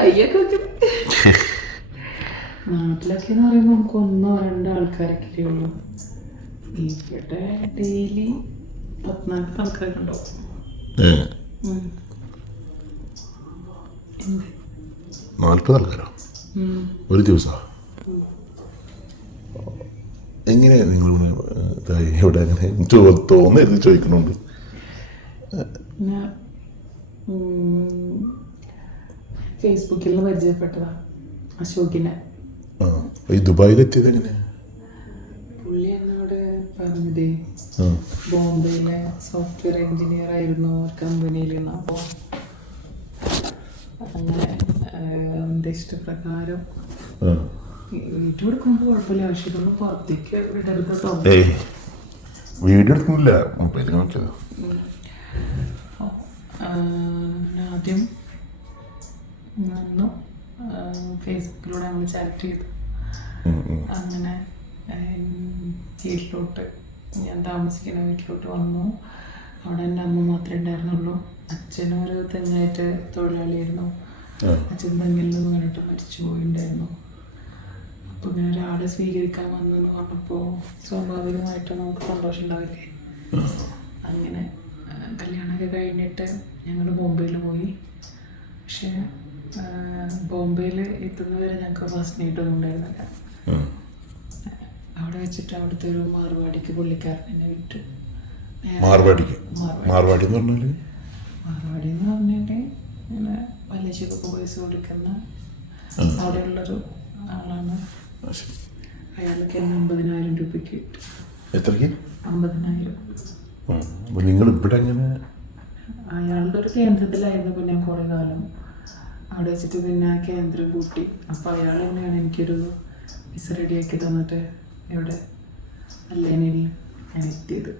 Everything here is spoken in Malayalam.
കയ്യൊക്കെ വെക്കണം. നാട്ടിലൊക്കെ എന്ന് പറയുമ്പോൾ നമുക്ക് 1-2 ആൾക്കാരൊക്കെ ഉള്ളൂ. ഇവിടെ ഡെയിലി 14 ആൾക്കാരൊക്കെ ഉണ്ടാവും. 40 ആൾക്കാരോ ഒരു ദിവസം? എങ്ങനെയാ നിങ്ങൾ ഇവിടെ അങ്ങനെ തോന്നരുത് ചോദിക്കണുണ്ട്. ഫേസ്ബുക്കിൽ നിന്ന് പരിചയപ്പെട്ടതാ അശോകിനെ. ഈ ദുബായിലെത്തിയത് എങ്ങനെ? പുള്ളി എന്നോട് പറഞ്ഞത് ബോംബെയിലെ സോഫ്റ്റ്വെയർ എഞ്ചിനീയർ ആയിരുന്നു ഒരു കമ്പനിയിൽ. അപ്പോൾ അങ്ങനെ എൻ്റെ ഇഷ്ടപ്രകാരം വീഡിയോ എടുക്കുമ്പോൾ കുഴപ്പമില്ല, പക്ഷെ ഇതൊന്നും പുറത്തേക്ക് വിടരുതോ. വീഡിയോ എടുക്കുന്നില്ല, മൊബൈലിൽ നോക്കിയതാ. ആദ്യം വന്നു ഫേസ്ബുക്കിലൂടെ നമ്മൾ ചാറ്റ് ചെയ്തു. അങ്ങനെ വീട്ടിലോട്ട്, ഞാൻ താമസിക്കുന്ന വീട്ടിലോട്ട് വന്നു. അവിടെ എൻ്റെ അമ്മ മാത്രമേ ഉണ്ടായിരുന്നുള്ളൂ. അച്ഛനും ഒരു തെങ്ങായിട്ട് തൊഴിലാളിയായിരുന്നു. അച്ഛൻ തെങ്ങിൽ നിന്ന് കണ്ടിട്ട് മരിച്ചു പോയിട്ടുണ്ടായിരുന്നു. അപ്പോൾ ഇങ്ങനെ ഒരാളെ സ്വീകരിക്കാൻ വന്നെന്ന് പറഞ്ഞപ്പോൾ സ്വാഭാവികമായിട്ട് നമുക്ക് സന്തോഷം ഉണ്ടാവില്ലേ. അങ്ങനെ കല്യാണമൊക്കെ കഴിഞ്ഞിട്ട് ഞങ്ങൾ ബോംബെയിൽ പോയി. പക്ഷേ ബോംബെയിൽ എത്തുന്നവരെ ഞങ്ങൾക്ക് ഫസ്റ്റ് നൈറ്റൊന്നും ഉണ്ടായിരുന്നില്ല. അവിടെ വെച്ചിട്ട് അവിടുത്തെ ഒരു മാർവാടിക്ക് പുള്ളിക്കാരൻ എന്നെ വിട്ടു. മാർവാടി എന്ന് പറഞ്ഞിട്ട് ഇങ്ങനെ പലിശക്കൊക്കെ പൈസ കൊടുക്കുന്ന അവിടെയുള്ളൊരു ആളാണ്. അയാൾക്ക് എന്നെ 50,000 രൂപയ്ക്ക് കിട്ടും. എത്രയ്ക്ക്? 50,000. നിങ്ങൾ ഇവിടെ എങ്ങനെ? അയാളുടെ ഒരു കേന്ദ്രത്തിലായിരുന്നു പിന്നെ കുറേ കാലം. അവിടെ വെച്ചിട്ട് പിന്നെ ആ കേന്ദ്രം കൂട്ടി. അപ്പോൾ അയാൾ തന്നെയാണ് എനിക്കൊരു വിസ റെഡിയാക്കി തന്നിട്ട് ഇവിടെ അല്ലേനിൽ ഞാൻ എത്തിയത്.